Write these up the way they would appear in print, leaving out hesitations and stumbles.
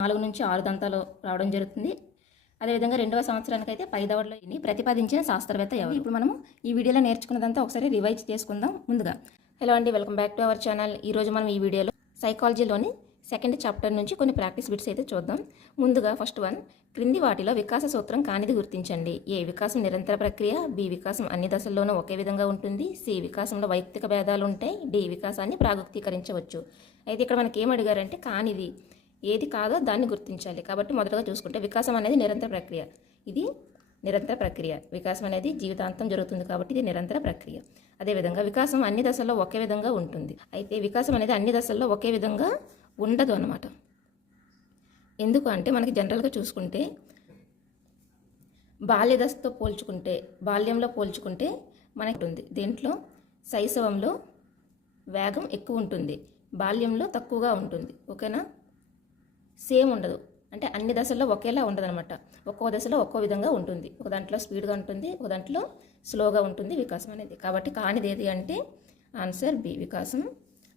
4 నుంచి 6 దంతాలు రావడం జరుగుతుంది. అదేవిధంగా 2వ సంవత్సరానికైతే పై దవడలో ప్రతిపాదించిన శాస్త్రవేత్త ఎవరు? ఇప్పుడు మనము ఈ వీడియోలో నేర్చుకున్నదంతా ఒకసారి రివైజ్ చేసుకుందాం. ముందుగా హలో అండి, welcome back to our channel. ఈరోజు మనం ఈ వీడియోలో సైకాలజీలోని 2nd చాప్టర్ నుంచి కొన్ని ప్రాక్టీస్ బిట్స్ అయితే చూద్దాం. ముందుగా ఫస్ట్ వన్, క్రింది వాటిలో వికాస సూత్రం కానిది గుర్తించండి. ఏ, వికాసం నిరంతర ప్రక్రియ. బి, వికాసం అన్ని దశల్లోనూ ఒకే విధంగా ఉంటుంది. సి, వికాసంలో వైయక్తిక భేదాలు ఉంటాయి. డి, వికాసాన్ని ప్రాగుక్తీకరించవచ్చు. అయితే ఇక్కడ మనకి ఏం అడిగారంటే కానిది ఏది కాదో దాన్ని గుర్తించాలి. కాబట్టి మొదటగా చూసుకుంటే వికాసం అనేది నిరంతర ప్రక్రియ. ఇది నిరంతర ప్రక్రియ. వికాసం అనేది జీవితాంతం జరుగుతుంది కాబట్టి ఇది నిరంతర ప్రక్రియ. అదేవిధంగా వికాసం అన్ని దశల్లో ఒకే విధంగా ఉంటుంది. అయితే వికాసం అనేది అన్ని దశల్లో ఒకే విధంగా ఉండదు అన్నమాట. ఎందుకు అంటే మనకి జనరల్గా చూసుకుంటే బాల్య దశతో పోల్చుకుంటే, బాల్యంలో పోల్చుకుంటే మనకి ఉంటుంది. దీంట్లో శైశవంలో వేగం ఎక్కువ ఉంటుంది, బాల్యంలో తక్కువగా ఉంటుంది. ఓకేనా? సేమ్ ఉండదు, అంటే అన్ని దశల్లో ఒకేలా ఉండదు అనమాట. ఒక్కో దశలో ఒక్కో విధంగా ఉంటుంది. ఒక దాంట్లో స్పీడ్గా ఉంటుంది, ఒక దాంట్లో స్లోగా ఉంటుంది వికాసం అనేది. కాబట్టి కానిది ఏది అంటే ఆన్సర్ బి, వికాసం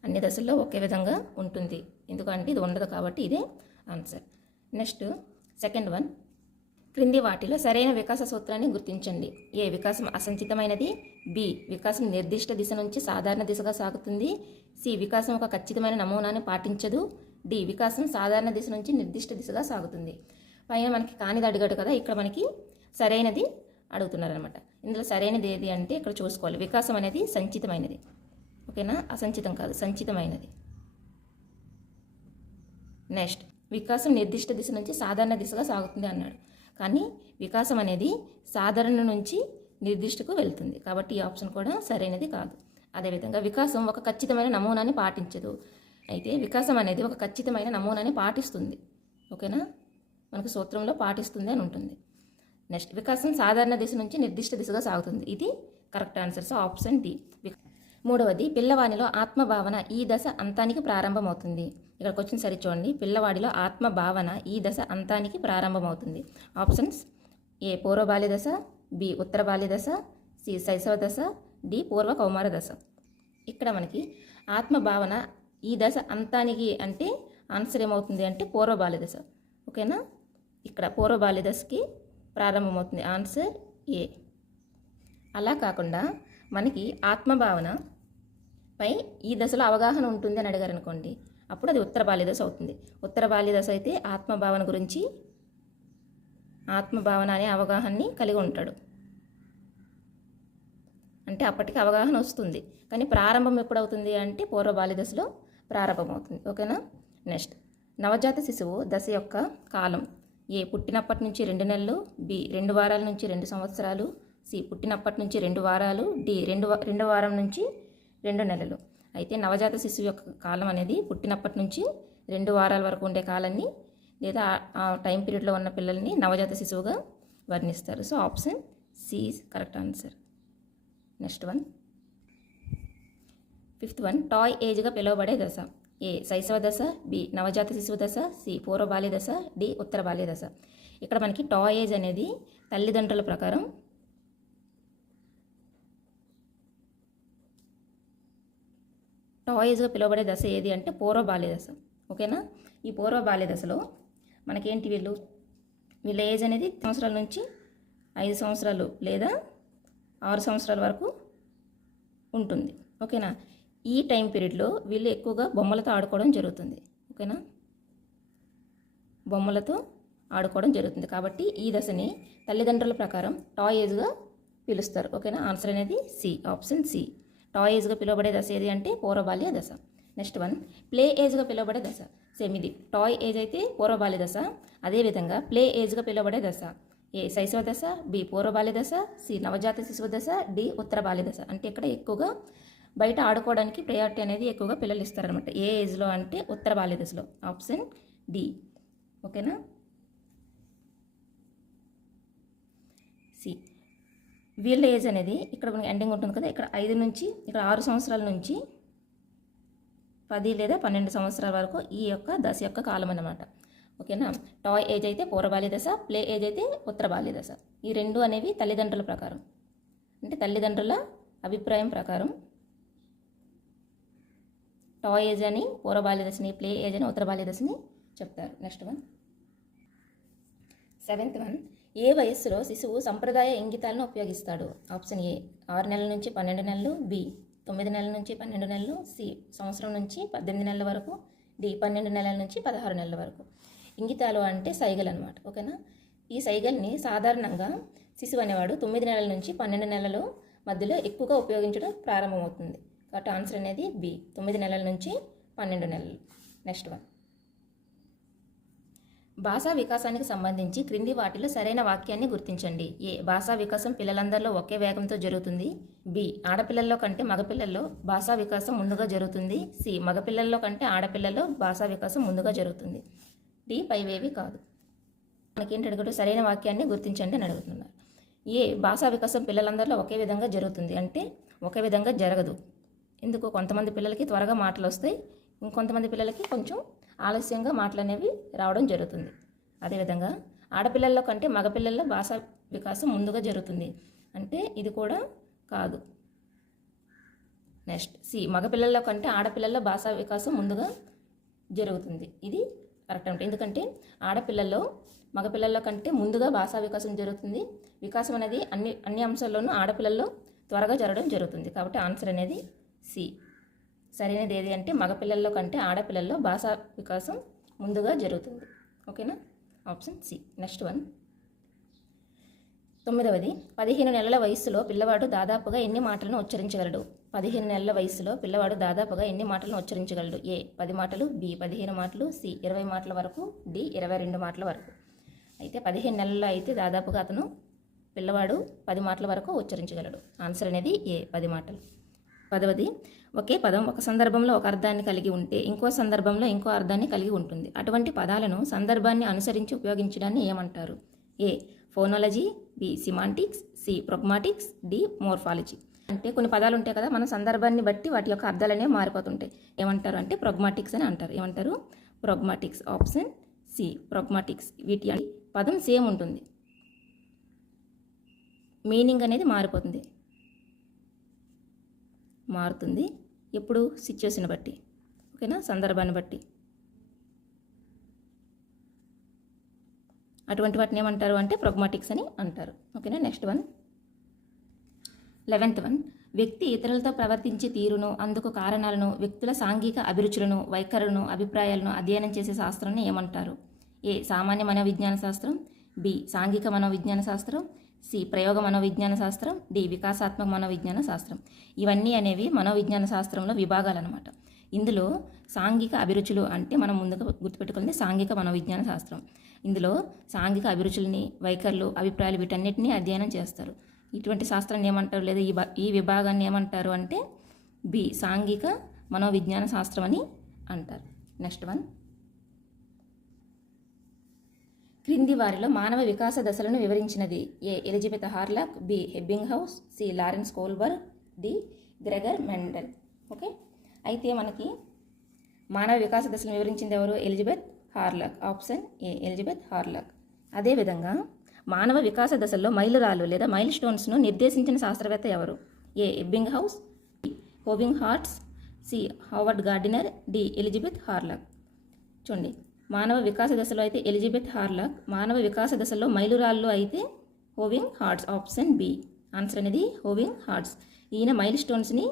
అన్ని దశల్లో ఒకే విధంగా ఉంటుంది. ఎందుకంటే ఇది ఉండదు కాబట్టి ఇదే ఆన్సర్. నెక్స్ట్ సెకండ్ వన్, క్రింది వాటిలో సరైన వికాస సూత్రాన్ని గుర్తించండి. ఏ, వికాసం అసంచితమైనది. బి, వికాసం నిర్దిష్ట దిశ నుంచి సాధారణ దిశగా సాగుతుంది. సి, వికాసం ఒక ఖచ్చితమైన నమూనాను పాటించదు. డి, వికాసం సాధారణ దిశ నుంచి నిర్దిష్ట దిశగా సాగుతుంది. పైన మనకి కానిది అడిగాడు కదా, ఇక్కడ మనకి సరైనది అడుగుతున్నారనమాట. ఇందులో సరైనది ఏది అంటే ఇక్కడ చూసుకోవాలి. వికాసం అనేది సంచితమైనది. ఓకేనా? అసంచితం కాదు, సంచితమైనది. నెక్స్ట్, వికాసం నిర్దిష్ట దిశ నుంచి సాధారణ దిశగా సాగుతుంది అన్నాడు. కానీ వికాసం అనేది సాధారణ నుంచి నిర్దిష్టకు వెళ్తుంది. కాబట్టి ఈ ఆప్షన్ కూడా సరైనది కాదు. అదేవిధంగా వికాసం ఒక ఖచ్చితమైన నమూనాని పాటించదు. అయితే వికాసం అనేది ఒక ఖచ్చితమైన నమూనాని పాటిస్తుంది. ఓకేనా? మనకు సూత్రంలో పాటిస్తుంది అని ఉంటుంది. నెక్స్ట్, వికాసం సాధారణ దిశ నుంచి నిర్దిష్ట దిశగా సాగుతుంది. ఇది correct answer. So option D. మూడవది, పిల్లవాడిలో ఆత్మభావన ఈ దశ అంతానికి ప్రారంభమవుతుంది. ఇక్కడ క్వశ్చన్ సరి చూడండి. పిల్లవాడిలో ఆత్మభావన ఈ దశ అంతానికి ప్రారంభమవుతుంది. ఆప్షన్స్ ఏ, పూర్వ బాల్య దశ. బి, ఉత్తర బాల్య దశ. సి, శైశవ దశ. డి, పూర్వ కౌమార దశ. ఇక్కడ మనకి ఆత్మభావన ఈ దశ అంతానికి అంటే ఆన్సర్ ఏమవుతుంది అంటే పూర్వ బాల్య దశ. ఓకేనా? ఇక్కడ పూర్వ బాల్య దశకి ప్రారంభమవుతుంది. ఆన్సర్ ఏ. అలా కాకుండా మనకి ఆత్మభావన పై ఈ దశలో అవగాహన ఉంటుంది అని అడిగారు అనుకోండి, అప్పుడు అది ఉత్తర బాల్య దశ అవుతుంది. ఉత్తర బాల్య దశ అయితే ఆత్మభావన గురించి, ఆత్మభావన అనే అవగాహనని కలిగి ఉంటాడు. అంటే అప్పటికి అవగాహన వస్తుంది. కానీ ప్రారంభం ఎప్పుడవుతుంది అంటే పూర్వ బాల్య దశలో ప్రారంభమవుతుంది. ఓకేనా? నెక్స్ట్, నవజాత శిశువు దశ యొక్క కాలం. ఏ, పుట్టినప్పటి నుంచి 2 నెలలు. బి, 2 వారాల నుంచి 2 సంవత్సరాలు. సి, పుట్టినప్పటి నుంచి 2 వారాలు. డి, 2 వారం నుంచి 2 నెలలు. అయితే నవజాత శిశువు యొక్క కాలం అనేది పుట్టినప్పటి నుంచి 2 వారాల వరకు ఉండే కాలాన్ని లేదా ఆ టైం పీరియడ్లో ఉన్న పిల్లల్ని నవజాత శిశువుగా వర్ణిస్తారు. So option C is correct answer. Next one, fifth one, toy ఏజ్గా పిలువబడే దశ. ఏ, శైశవ దశ. బి, నవజాత శిశువు దశ. సి, పూర్వ బాల్య దశ. డి, ఉత్తర బాల్య దశ. ఇక్కడ మనకి టాయ్ ఏజ్ అనేది తల్లిదండ్రుల ప్రకారం టాయ్ ఏజ్గా పిలువబడే దశ ఏది అంటే పూర్వ బాల్య దశ. ఓకేనా? ఈ పూర్వ బాల్య దశలో మనకేంటి వీళ్ళ ఏజ్ అనేది సంవత్సరాల నుంచి 5 సంవత్సరాలు లేదా 6 సంవత్సరాల వరకు ఉంటుంది. ఓకేనా? ఈ టైం పీరియడ్లో వీళ్ళు ఎక్కువగా బొమ్మలతో ఆడుకోవడం జరుగుతుంది. ఓకేనా? బొమ్మలతో ఆడుకోవడం జరుగుతుంది. కాబట్టి ఈ దశని తల్లిదండ్రుల ప్రకారం టాయ్ ఏజ్గా పిలుస్తారు. ఓకేనా? ఆన్సర్ అనేది సి, ఆప్షన్ సి. టాయ్ ఏజ్గా పిలువబడే దశ ఏది అంటే పూర్వ బాల్య దశ. నెక్స్ట్ వన్, ప్లే ఏజ్గా పిలువబడే దశ. సేమ్ ఇది టాయ్ ఏజ్ అయితే పూర్వ బాల్య దశ. అదేవిధంగా ప్లే ఏజ్గా పిలువబడే దశ. ఏ, శైశవ దశ. బి, పూర్వ బాల్య దశ. సి, నవజాత శిశువు దశ. డి, ఉత్తర బాల్య దశ. అంటే ఇక్కడ ఎక్కువగా బయట ఆడుకోవడానికి ప్రయారిటీ అనేది ఎక్కువగా పిల్లలు ఇస్తారనమాట. ఏ ఏజ్లో అంటే ఉత్తర బాల్య దశలో. Option D. ఓకేనా? సి, వీళ్ళ ఏజ్ అనేది ఇక్కడ మనకి ఎండింగ్ ఉంటుంది కదా, ఇక్కడ 5 నుంచి ఇక్కడ 6 సంవత్సరాల నుంచి 10 లేదా 12 సంవత్సరాల వరకు ఈ యొక్క దశ యొక్క కాలం అన్నమాట. ఓకేనా? టాయ్ ఏజ్ అయితే పూర్వ బాల్య దశ, ప్లే ఏజ్ అయితే ఉత్తర బాల్య దశ. ఈ రెండు అనేవి తల్లిదండ్రుల ప్రకారం, అంటే తల్లిదండ్రుల అభిప్రాయం ప్రకారం టాయ్ ఏజ్ అని పూర్వ బాల్య దశని, ప్లే ఏజ్ అని ఉత్తర బాల్య దశని చెప్తారు. నెక్స్ట్ వన్, 7th వన్, ఏ వయస్సులో శిశువు సంప్రదాయ ఇంగితాలను ఉపయోగిస్తాడు? ఆప్షన్ ఏ 6 నెలల నుంచి 12 నెలలు, బి 9 నెలల నుంచి 12 నెలలు, సి సంవత్సరం నుంచి 18 నెలల వరకు, డి 12 నెలల నుంచి 16 నెలల వరకు. ఇంగితాలు అంటే సైగలు అనమాట. ఓకేనా? ఈ సైగల్ని సాధారణంగా శిశువు అనేవాడు 9 నెలల నుంచి 12 నెలల మధ్యలో ఎక్కువగా ఉపయోగించడం ప్రారంభమవుతుంది. కాబట్టి ఆన్సర్ అనేది బి 9 నెలల నుంచి 12 నెలలు. నెక్స్ట్ వన్, భాషా వికాసానికి సంబంధించి క్రింది వాటిలో సరైన వాక్యాన్ని గుర్తించండి. ఏ భాషా వికాసం పిల్లలందరిలో ఒకే వేగంతో జరుగుతుంది, బి ఆడపిల్లల్లో కంటే మగపిల్లల్లో భాషా వికాసం ముందుగా జరుగుతుంది, సి మగపిల్లల్లో కంటే ఆడపిల్లల్లో భాషా వికాసం ముందుగా జరుగుతుంది, డి పైవేవి కాదు. మనకేంటి అడుగుతూ సరైన వాక్యాన్ని గుర్తించండి అని అడుగుతున్నారు. ఏ భాషా వికాసం పిల్లలందరిలో ఒకే విధంగా జరుగుతుంది అంటే ఒకే విధంగా జరగదు. ఎందుకు? కొంతమంది పిల్లలకి త్వరగా మాటలు వస్తాయి, ఇంకొంతమంది పిల్లలకి కొంచెం ఆలస్యంగా మాటలు అనేవి రావడం జరుగుతుంది. అదేవిధంగా ఆడపిల్లల్లో కంటే మగపిల్లల్లో భాషా వికాసం ముందుగా జరుగుతుంది అంటే ఇది కూడా కాదు. నెక్స్ట్ సి మగపిల్లల్లో కంటే ఆడపిల్లల్లో భాషా వికాసం ముందుగా జరుగుతుంది. ఇది కరెక్ట్ అంటే ఎందుకంటే ఆడపిల్లల్లో మగపిల్లల్లో కంటే ముందుగా భాషా వికాసం జరుగుతుంది. వికాసం అనేది అన్ని అంశాల్లోనూ ఆడపిల్లల్లో త్వరగా జరగడం జరుగుతుంది. కాబట్టి ఆన్సర్ అనేది సి. సరైనది ఏది అంటే మగపిల్లల్లో కంటే ఆడపిల్లల్లో భాషా వికాసం ముందుగా జరుగుతుంది. ఓకేనా? Option C. నెక్స్ట్ వన్, 9వది, 15 నెలల వయస్సులో పిల్లవాడు దాదాపుగా ఎన్ని మాటలను ఉచ్చరించగలడు? 15 నెలల వయస్సులో పిల్లవాడు దాదాపుగా ఎన్ని మాటలను ఉచ్చరించగలడు? ఏ 10 మాటలు, బి 15 మాటలు, సి 20 మాటల వరకు, డి 22 మాటల వరకు. అయితే 15 నెలల్లో అయితే దాదాపుగా పిల్లవాడు 10 మాటల వరకు ఉచ్చరించగలడు. ఆన్సర్ అనేది ఏ 10 మాటలు. 10వది, ఒకే పదం ఒక సందర్భంలో ఒక అర్థాన్ని కలిగి ఉంటే ఇంకో సందర్భంలో ఇంకో అర్థాన్ని కలిగి ఉంటుంది. అటువంటి పదాలను సందర్భాన్ని అనుసరించి ఉపయోగించడాన్ని ఏమంటారు? A phonology, B semantics, C pragmatics, D morphology. అంటే కొన్ని పదాలు ఉంటాయి కదా, మన సందర్భాన్ని బట్టి వాటి యొక్క అర్థాలు అనేవి మారిపోతుంటాయి. ఏమంటారు అంటే ప్రోగ్మాటిక్స్ అని అంటారు. ఏమంటారు? ప్రోగ్మాటిక్స్. Option C pragmatics. వీటి పదం సేమ్ ఉంటుంది, మీనింగ్ అనేది మారుతుంది ఎప్పుడు? సిచ్యువేషన్ బట్టి. ఓకేనా? సందర్భాన్ని బట్టి. అటువంటి వాటిని ఏమంటారు అంటే ప్రోగ్మాటిక్స్ అని అంటారు. ఓకేనా? నెక్స్ట్ వన్, 11th వన్, వ్యక్తి ఇతరులతో ప్రవర్తించే తీరును, అందుకు కారణాలను, వ్యక్తుల సాంఘిక అభిరుచులను, వైఖరులను, అభిప్రాయాలను అధ్యయనం చేసే శాస్త్రాన్ని ఏమంటారు? ఏ సామాన్య మనోవిజ్ఞాన శాస్త్రం, బి సాంఘిక మనోవిజ్ఞాన శాస్త్రం, సి ప్రయోగ మనోవిజ్ఞాన శాస్త్రం, డి వికాసాత్మక మనోవిజ్ఞాన శాస్త్రం. ఇవన్నీ అనేవి మనోవిజ్ఞాన శాస్త్రంలో విభాగాలు అనమాట. ఇందులో సాంఘిక అభిరుచులు అంటే మనం ముందుగా గుర్తుపెట్టుకున్నది సాంఘిక మనోవిజ్ఞాన శాస్త్రం. ఇందులో సాంఘిక అభిరుచులని, వైఖరులు, అభిప్రాయాలు వీటన్నిటిని అధ్యయనం చేస్తారు. ఇటువంటి శాస్త్రాన్ని ఏమంటారు లేదా ఈ విభాగాన్ని ఏమంటారు అంటే బి సాంఘిక మనోవిజ్ఞాన శాస్త్రం అని అంటారు. నెక్స్ట్ వన్, క్రింది వారిలో మానవ వికాస దశలను వివరించినది? A Elizabeth Hurlock, B Ebbinghaus, C Lawrence Kohlberg, D Gregor Mendel. Okay, అయితే మనకి మానవ వికాస దశలను వివరించింది ఎవరు? Elizabeth Hurlock. Option A Elizabeth Hurlock. అదేవిధంగా మానవ వికాస దశల్లో మైలురాళ్ళు లేదా మైల్ స్టోన్స్ను నిర్దేశించిన శాస్త్రవేత్త ఎవరు? ఏ ఎబ్బింగ్హౌస్, బి హోవింగ్ హార్ట్స్, C Howard Gardner, D Elizabeth Hurlock. చూడండి, మానవ వికాస దశలో అయితే ఎలిజబెత్ హార్లాక్, మానవ వికాస దశలో మైలురాళ్ళు అయితే హోవింగ్ హార్ట్స్. Option B. ఆన్సర్ అనేది హోవింగ్ హార్ట్స్. ఈయన మైల్ స్టోన్స్ని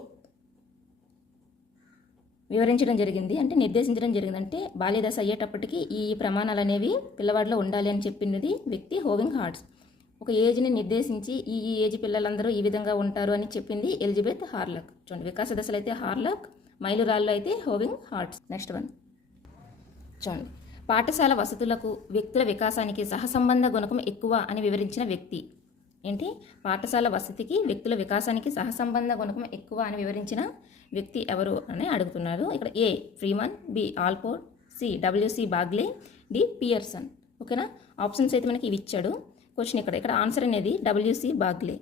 వివరించడం జరిగింది, అంటే నిర్దేశించడం జరిగింది. అంటే బాల్యదశ అయ్యేటప్పటికి ఈ ప్రమాణాలు అనేవి పిల్లవాడిలో ఉండాలి అని చెప్పినది వ్యక్తి హోవింగ్ హార్ట్స్. ఒక ఏజ్ని నిర్దేశించి ఈ ఏజ్ పిల్లలందరూ ఈ విధంగా ఉంటారు అని చెప్పింది ఎలిజబెత్ హార్లాక్. చూడండి, వికాస దశలో అయితే హార్లాక్, మైలురాళ్ళు అయితే హోవింగ్ హార్ట్స్. నెక్స్ట్ వన్ చూడండి, పాఠశాల వసతులకు వ్యక్తుల వికాసానికి సహసంబంధ గుణకం ఎక్కువ అని వివరించిన వ్యక్తి ఏంటి? పాఠశాల వసతికి వ్యక్తుల వికాసానికి సహసంబంధ గుణకం ఎక్కువ అని వివరించిన వ్యక్తి ఎవరు అని అడుగుతున్నారు. ఇక్కడ A Freeman, B Allport, C W C Bagley, D Pearson. ఓకేనా? ఆప్షన్స్ అయితే మనకి ఇవి ఇచ్చాడు. క్వశ్చన్ ఇక్కడ ఆన్సర్ అనేది డబ్ల్యూసి బాగ్లే.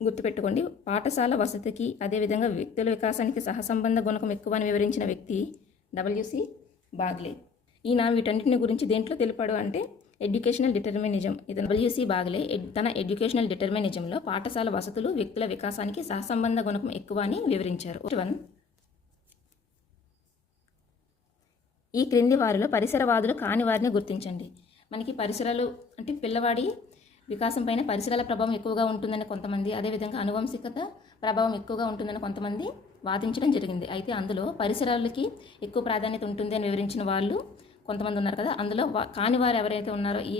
గుర్తుపెట్టుకోండి, పాఠశాల వసతికి అదేవిధంగా వ్యక్తుల వికాసానికి సహసంబంధ గుణకం ఎక్కువ అని వివరించిన వ్యక్తి డబ్ల్యూసి బాగ్లే. ఈయన వీటన్నిటిని గురించి దేంట్లో తెలిపాడు అంటే ఎడ్యుకేషనల్ డిటర్మినిజం. ఇది డబ్ల్యూసి బాగ్లే తన ఎడ్యుకేషనల్ డిటర్మినిజంలో పాఠశాల వసతులు వ్యక్తుల వికాసానికి సహసంబంధ గుణకం ఎక్కువ అని వివరించారు. ఈ క్రింది వారిలో పరిసరవాదులు కాని వారిని గుర్తించండి. మనకి పరిసరాలు అంటే పిల్లవాడి వికాసం పైన పరిసరాల ప్రభావం ఎక్కువగా ఉంటుందని కొంతమంది, అదేవిధంగా అనువంశికత ప్రభావం ఎక్కువగా ఉంటుందని కొంతమంది వాదించడం జరిగింది. అయితే అందులో పరిసరాలకి ఎక్కువ ప్రాధాన్యత ఉంటుంది అని వివరించిన వాళ్ళు కొంతమంది ఉన్నారు కదా, అందులో కాని వారు ఎవరైతే ఉన్నారో ఈ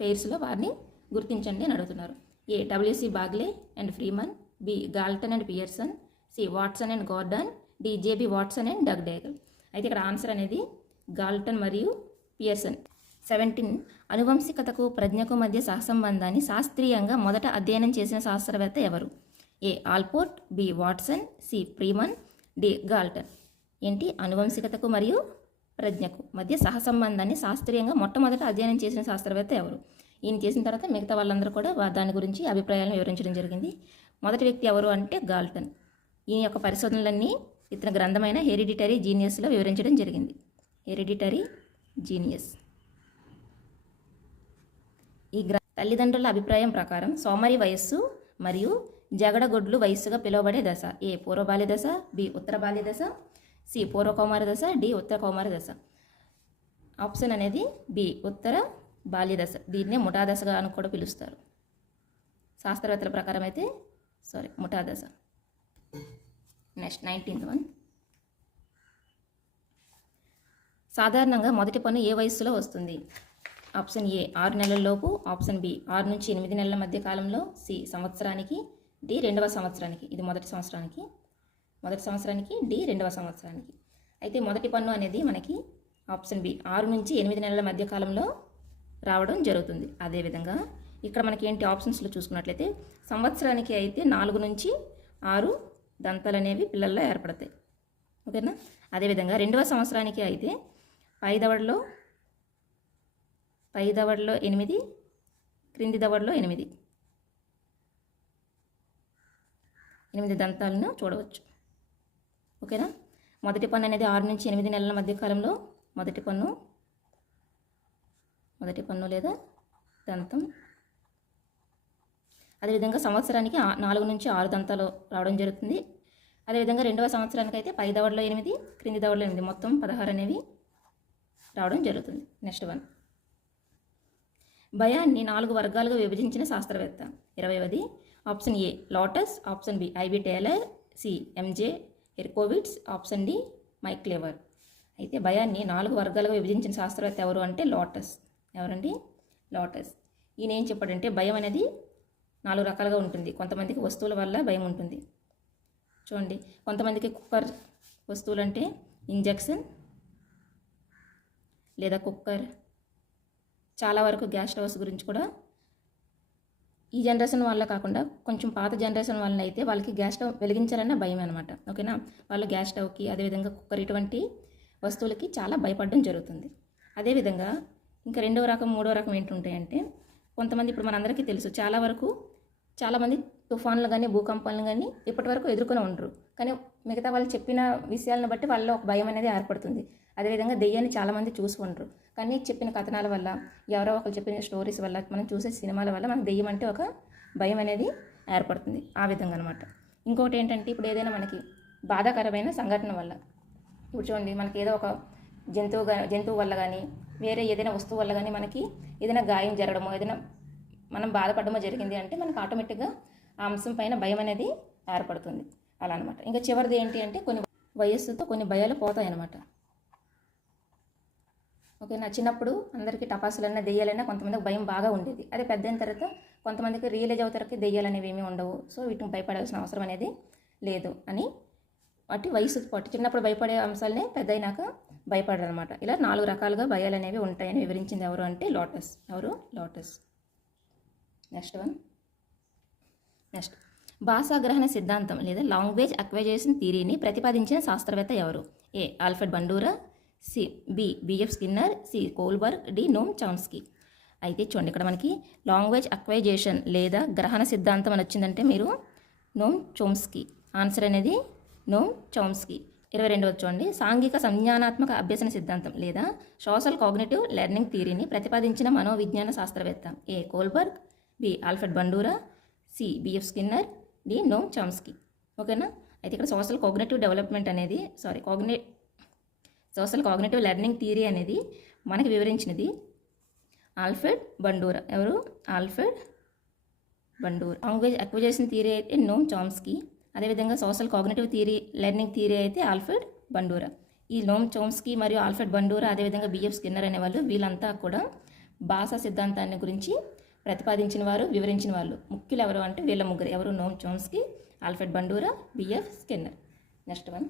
పేర్స్లో వారిని గుర్తించండి అని అడుగుతున్నారు. A W C Bagley and Freeman, B Galton and Pearson, C Watson and Gordon, D J B Watson and McDougall. అయితే ఇక్కడ ఆన్సర్ అనేది గాల్టన్ మరియు పియర్సన్. 17 అనువంశికతకు ప్రజ్ఞకు మధ్య సహసంబంధాన్ని శాస్త్రీయంగా మొదట అధ్యయనం చేసిన శాస్త్రవేత్త ఎవరు? A Allport, B Watson, C Freeman, D Galton. ఏంటి? అనువంశికతకు మరియు ప్రజ్ఞకు మధ్య సహసంబంధాన్ని శాస్త్రీయంగా మొట్టమొదట అధ్యయనం చేసిన శాస్త్రవేత్త ఎవరు? ఈయన చేసిన తర్వాత మిగతా వాళ్ళందరూ కూడా దాని గురించి అభిప్రాయాలను వివరించడం జరిగింది. మొదటి వ్యక్తి ఎవరు అంటే గాల్టన్. ఈయన యొక్క పరిశోధనలన్నీ ఇతని గ్రంథమైన హెరిడిటరీ జీనియస్లో వివరించడం జరిగింది. Hereditary genius. ఈ తల్లిదండ్రుల అభిప్రాయం ప్రకారం సోమరి వయస్సు మరియు జగడగొడ్లు వయస్సుగా పిలువబడే దశ. ఏ పూర్వ బాల్య దశ, బి ఉత్తర బాల్య దశ, సి పూర్వ కౌమార దశ, డి ఉత్తర కౌమార దశ. ఆప్షన్ అనేది బి ఉత్తర బాల్య దశ. దీన్నే ముఠా దశగా అని కూడా పిలుస్తారు శాస్త్రవేత్తల ప్రకారం అయితే. ముఠా దశ. Next 19th one. సాధారణంగా మొదటి పన్ను ఏ వయస్సులో వస్తుంది? ఆప్షన్ ఏ 6 నెలల్లోపు, ఆప్షన్ బి 6 నుంచి 8 నెలల మధ్య కాలంలో, సి సంవత్సరానికి, డి 2వ సంవత్సరానికి. ఇది మొదటి సంవత్సరానికి, డి 2వ సంవత్సరానికి. అయితే మొదటి పన్ను అనేది మనకి ఆప్షన్ బి 6 నుంచి 8 నెలల మధ్య కాలంలో రావడం జరుగుతుంది. అదేవిధంగా ఇక్కడ మనకి ఏంటి ఆప్షన్స్లో చూసుకున్నట్లయితే సంవత్సరానికి అయితే 4 నుంచి 6 దంతాలు అనేవి పిల్లల్లో ఏర్పడతాయి. ఓకేనా? అదేవిధంగా 2వ సంవత్సరానికి అయితే పై దవడలో 8, క్రింది దవడలో 8 దంతాలను చూడవచ్చు. ఓకేనా? మొదటి పన్ను అనేది 6 నుంచి 8 నెలల మధ్య కాలంలో మొదటి పన్ను లేదా దంతం. అదేవిధంగా సంవత్సరానికి 4 నుంచి 6 దంతాలు రావడం జరుగుతుంది. అదేవిధంగా 2వ సంవత్సరానికి అయితే పై దవడలో 8, క్రింది దవడలో 8, మొత్తం 16 అనేవి రావడం జరుగుతుంది. Next one. భయాన్ని 4 వర్గాలుగా విభజించిన శాస్త్రవేత్త. 20వది. Option A Lotus, option B I B Taylor, C M J Herskovits, option D Mike Clever. అయితే భయాన్ని 4 వర్గాలుగా విభజించిన శాస్త్రవేత్త ఎవరు అంటే లోటస్. ఎవరండి? లోటస్. ఈయన ఏం చెప్పాడంటే భయం అనేది 4 రకాలుగా ఉంటుంది. కొంతమందికి వస్తువుల వల్ల భయం ఉంటుంది. చూడండి, కొంతమందికి కుక్కర్ వస్తువులు అంటే ఇంజెక్షన్ లేదా కుక్కర్, చాలా వరకు గ్యాస్ స్టవ్స్ గురించి కూడా ఈ జనరేషన్ వల్ల కాకుండా కొంచెం పాత జనరేషన్ వాళ్ళని అయితే వాళ్ళకి గ్యాస్ స్టవ్ వెలిగించాలన్న భయం అనమాట. ఓకేనా? వాళ్ళు గ్యాస్ స్టవ్కి, అదేవిధంగా కుక్కర్, ఇటువంటి వస్తువులకి చాలా భయపడడం జరుగుతుంది. అదేవిధంగా ఇంకా 2వ రకం 3వ రకం ఏంటుంటాయంటే కొంతమంది, ఇప్పుడు మనందరికీ తెలుసు, చాలామంది తుఫాన్లు కానీ భూకంపాలను కానీ ఇప్పటి వరకు ఎదుర్కొని ఉండరు. కానీ మిగతా వాళ్ళు చెప్పిన విషయాలను బట్టి వాళ్ళలో ఒక భయం అనేది ఏర్పడుతుంది. అదేవిధంగా దెయ్యాన్ని చాలామంది చూసి ఉండరు. కానీ చెప్పిన కథనాల వల్ల, ఎవరో ఒకరు చెప్పిన స్టోరీస్ వల్ల, మనం చూసే సినిమాల వల్ల మనకు దెయ్యం అంటే ఒక భయం అనేది ఏర్పడుతుంది. ఆ విధంగా అనమాట. ఇంకొకటి ఏంటంటే ఇప్పుడు ఏదైనా మనకి బాధాకరమైన సంఘటన వల్ల, ఇప్పుడు చూడండి, మనకి ఏదో ఒక జంతువు వల్ల కానీ వేరే ఏదైనా వస్తువు వల్ల కానీ మనకి ఏదైనా గాయం జరగడమో, ఏదైనా మనం బాధపడమో జరిగింది అంటే మనకు ఆటోమేటిక్గా ఆ అంశం పైన భయం అనేది ఏర్పడుతుంది. అలా అనమాట. ఇంకా చివరిది ఏంటి అంటే కొన్ని వయస్సుతో కొన్ని భయాలు పోతాయి అన్నమాట. ఓకేనా? చిన్నప్పుడు అందరికీ టపాసులన్నా దెయ్యాలన్నా కొంతమందికి భయం బాగా ఉండేది. అదే పెద్ద అయిన తర్వాత కొంతమందికి రియలైజ్ అవుతారికి దెయ్యాలు అనేవి ఏమీ ఉండవు. సో వీటిని భయపడాల్సిన అవసరం అనేది లేదు అని వాటి వయసు పాటు చిన్నప్పుడు భయపడే అంశాలనే పెద్ద అయినాక భయపడరు అనమాట. ఇలా 4 రకాలుగా భయాలు అనేవి ఉంటాయని వివరించింది ఎవరు అంటే లోటస్. ఎవరు? లోటస్. Next one. భాషాగ్రహణ సిద్ధాంతం లేదా లాంగ్వేజ్ అక్వైజేషన్ థియరీని ప్రతిపాదించిన శాస్త్రవేత్త ఎవరు? A Alfred Bandura, C B F Skinner, C Kohlberg, D Noam Chomsky. అయితే చూడండి, ఇక్కడ మనకి లాంగ్వేజ్ అక్వైజేషన్ లేదా గ్రహణ సిద్ధాంతం అని వచ్చిందంటే మీరు నోమ్ చోమ్స్కీ. ఆన్సర్ అనేది నోమ్ చామ్స్కీ. 22వ చూడండి, సాంఘిక సంజ్ఞానాత్మక అభ్యసన సిద్ధాంతం లేదా సోషల్ కాగ్నిటివ్ లెర్నింగ్ థియరీని ప్రతిపాదించిన మనోవిజ్ఞాన శాస్త్రవేత్త. A Kohlberg, B Alfred Bandura, C B F Skinner, D Noam Chomsky. ఓకేనా? అయితే ఇక్కడ సోషల్ కాగ్నిటివ్ డెవలప్మెంట్ అనేది సోషల్ కాగ్నిటివ్ లెర్నింగ్ థియరీ అనేది మనకి వివరించినది ఆల్ఫ్రెడ్ బండూరా. ఎవరు? Alfred Bandura. Language acquisition theory అయితే నోమ్ చామ్స్కీ. అదేవిధంగా social cognitive theory learning theory అయితే ఆల్ఫ్రెడ్ బండూరా. ఈ నోమ్ చామ్స్కీ మరియు ఆల్ఫ్రెడ్ బండూరా అదేవిధంగా బిఎఫ్ స్కిన్నర్ అనేవాళ్ళు వీళ్ళంతా కూడా భాషా సిద్ధాంతాన్ని గురించి ప్రతిపాదించిన వారు, వివరించిన వాళ్ళు. ముఖ్యులు ఎవరు అంటే వీళ్ళ ముగ్గురు. ఎవరు? Noam Chomsky, Alfred Bandura, B F Skinner. Next one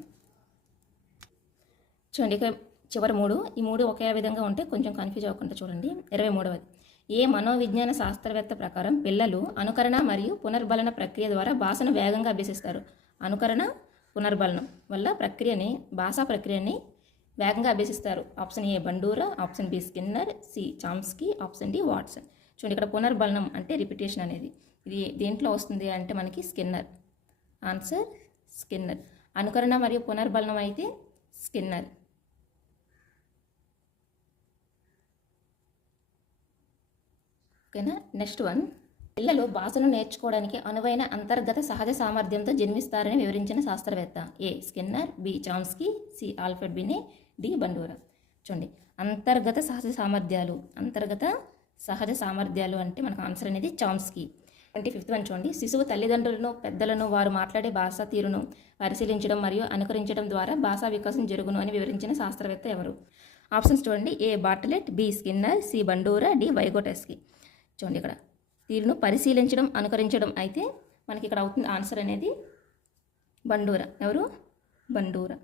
చూడండి, ఇక్కడ చివరి 3. ఈ 3 ఒకే విధంగా ఉంటే కొంచెం కన్ఫ్యూజ్ అవ్వకుండా చూడండి. 23వ ఏ మనోవిజ్ఞాన శాస్త్రవేత్త ప్రకారం పిల్లలు అనుకరణ మరియు పునర్బలన ప్రక్రియ ద్వారా భాషను వేగంగా అభ్యసిస్తారు? అనుకరణ, పునర్బలనం వల్ల భాషా ప్రక్రియని వేగంగా అభ్యసిస్తారు. Option A Bandura, option B Skinner, C Chomsky, option D Watson. చూడండి, ఇక్కడ పునర్బలనం అంటే రిపిటేషన్ అనేది ఇది దేంట్లో వస్తుంది అంటే మనకి స్కిన్నర్. Answer Skinner. అనుకరణ మరియు పునర్బలనం అయితే స్కిన్నర్. ఓకేనా? నెక్స్ట్ వన్ పిల్లలు భాషను నేర్చుకోవడానికి అనువైన అంతర్గత సహజ సామర్థ్యంతో జన్మిస్తారని వివరించిన శాస్త్రవేత్త? A Skinner, B Chomsky, C Alfred Binet, D Bandura. చూడండి, అంతర్గత సహజ సామర్థ్యాలు అంటే మనకు ఆన్సర్ అనేది చామ్స్కీ. 25వ వన్ చూడండి, శిశువు తల్లిదండ్రులను, పెద్దలను వారు మాట్లాడే భాషా తీరును పరిశీలించడం మరియు అనుకరించడం ద్వారా భాషా వికాసం జరుగును అని వివరించిన శాస్త్రవేత్త ఎవరు? ఆప్షన్స్ చూడండి, A Bartlett, B Skinner, C Bandura, D Vygotsky. చూడండి, ఇక్కడ తీరును పరిశీలించడం, అనుకరించడం అయితే మనకి ఇక్కడ అవుతుంది ఆన్సర్ అనేది బండూరా. ఎవరు? బండూరా.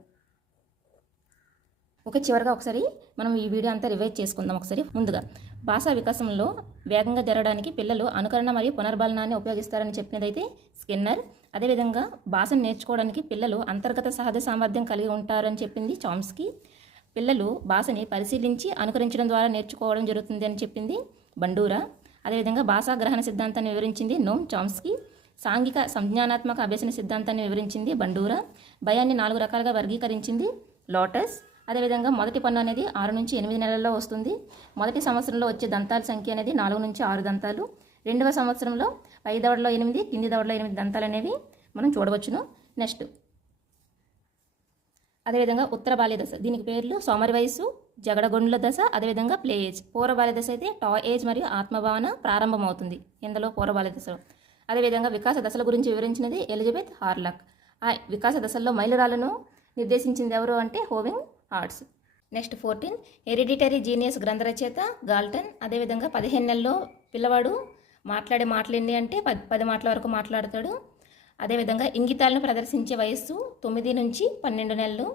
ఓకే, చివరిగా ఒకసారి మనం ఈ వీడియో అంతా రివైజ్ చేసుకుందాం ఒకసారి. ముందుగా భాషా వికాసంలో వేగంగా జరగడానికి పిల్లలు అనుకరణ మరియు పునర్బలనాన్ని ఉపయోగిస్తారని చెప్పినదైతే స్కిన్నర్. అదేవిధంగా భాషను నేర్చుకోవడానికి పిల్లలు అంతర్గత సహజ సామర్థ్యం కలిగి ఉంటారని చెప్పింది చామ్స్కీ. పిల్లలు భాషని పరిశీలించి అనుకరించడం ద్వారా నేర్చుకోవడం జరుగుతుంది అని చెప్పింది బండూరా. అదేవిధంగా భాషా గ్రహణ సిద్ధాంతాన్ని వివరించింది నోమ్ చామ్స్కీ. సాంఘిక సంజ్ఞానాత్మక అభ్యసన సిద్ధాంతాన్ని వివరించింది బండూరా. భయాన్ని 4 రకాలుగా వర్గీకరించింది లోటస్. అదేవిధంగా మొదటి పన్ను అనేది 6 నుంచి 8 నెలల్లో వస్తుంది. మొదటి సంవత్సరంలో వచ్చే దంతాల సంఖ్య అనేది 4 నుంచి 6 దంతాలు. 2వ సంవత్సరంలో పై దవడలో 8, కింది దవడలో 8 దంతాలు అనేవి మనం చూడవచ్చును. నెక్స్ట్ అదేవిధంగా ఉత్తర బాల్య దశ, దీనికి పేర్లు సోమరి వయస్సు, జగడగొండ్ల దశ, అదేవిధంగా ప్లే ఏజ్. పూర్వ బాల్య దశ అయితే టాయ్ ఏజ్ మరియు ఆత్మభావన ప్రారంభమవుతుంది ఇందులో పూర్వ బాల్య దశలో. అదేవిధంగా వికాస దశల గురించి వివరించినది ఎలిజబెత్ హార్లాక్. ఆ వికాస దశల్లో మైలురాళ్లను నిర్దేశించింది ఎవరు అంటే హోవింగ్ ఆర్ట్స్. నెక్స్ట్ 14 హెరిడిటరీ జీనియస్ గ్రంథరచయిత గాల్టన్. అదేవిధంగా 15 నెలల్లో పిల్లవాడు మాట్లాడే మాటలేంటి అంటే 10 మాటల వరకు మాట్లాడతాడు. అదేవిధంగా ఇంగితాలను ప్రదర్శించే వయస్సు 9 నుంచి 12 నెలలు.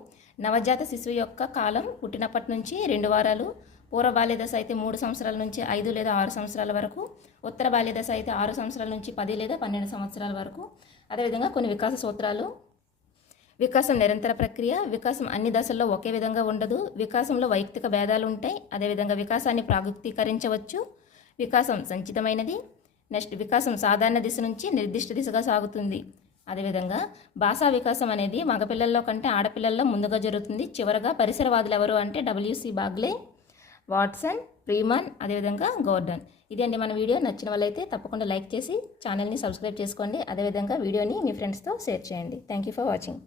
నవజాత శిశువు యొక్క కాలం పుట్టినప్పటి నుంచి 2 వారాలు. పూర్వ బాల్య దశ అయితే 3 సంవత్సరాల నుంచి 5 లేదా 6 సంవత్సరాల వరకు. ఉత్తర బాల్య దశ అయితే 6 సంవత్సరాల నుంచి 10 లేదా 12 సంవత్సరాల వరకు. అదేవిధంగా కొన్ని వికాస సూత్రాలు. వికాసం నిరంతర ప్రక్రియ. వికాసం అన్ని దశల్లో ఒకే విధంగా ఉండదు. వికాసంలో వైయక్తిక భేదాలు ఉంటాయి. అదేవిధంగా వికాసాన్ని ప్రాగుక్తీకరించవచ్చు. వికాసం సంచితమైనది. నెక్స్ట్ వికాసం సాధారణ దిశ నుంచి నిర్దిష్ట దిశగా సాగుతుంది. అదేవిధంగా భాషా వికాసం అనేది మగపిల్లల్లో కంటే ఆడపిల్లల్లో ముందుగా జరుగుతుంది. చివరగా పరిసరవాదులు ఎవరు అంటే WC బాగ్లే, వాట్సన్, ఫ్రీమన్, అదేవిధంగా గోర్డన్. ఇది అండి మన వీడియో. నచ్చిన వాళ్ళైతే తప్పకుండా లైక్ చేసి ఛానల్ని సబ్స్క్రైబ్ చేసుకోండి. అదేవిధంగా వీడియోని మీ ఫ్రెండ్స్తో షేర్ చేయండి. Thank you for watching.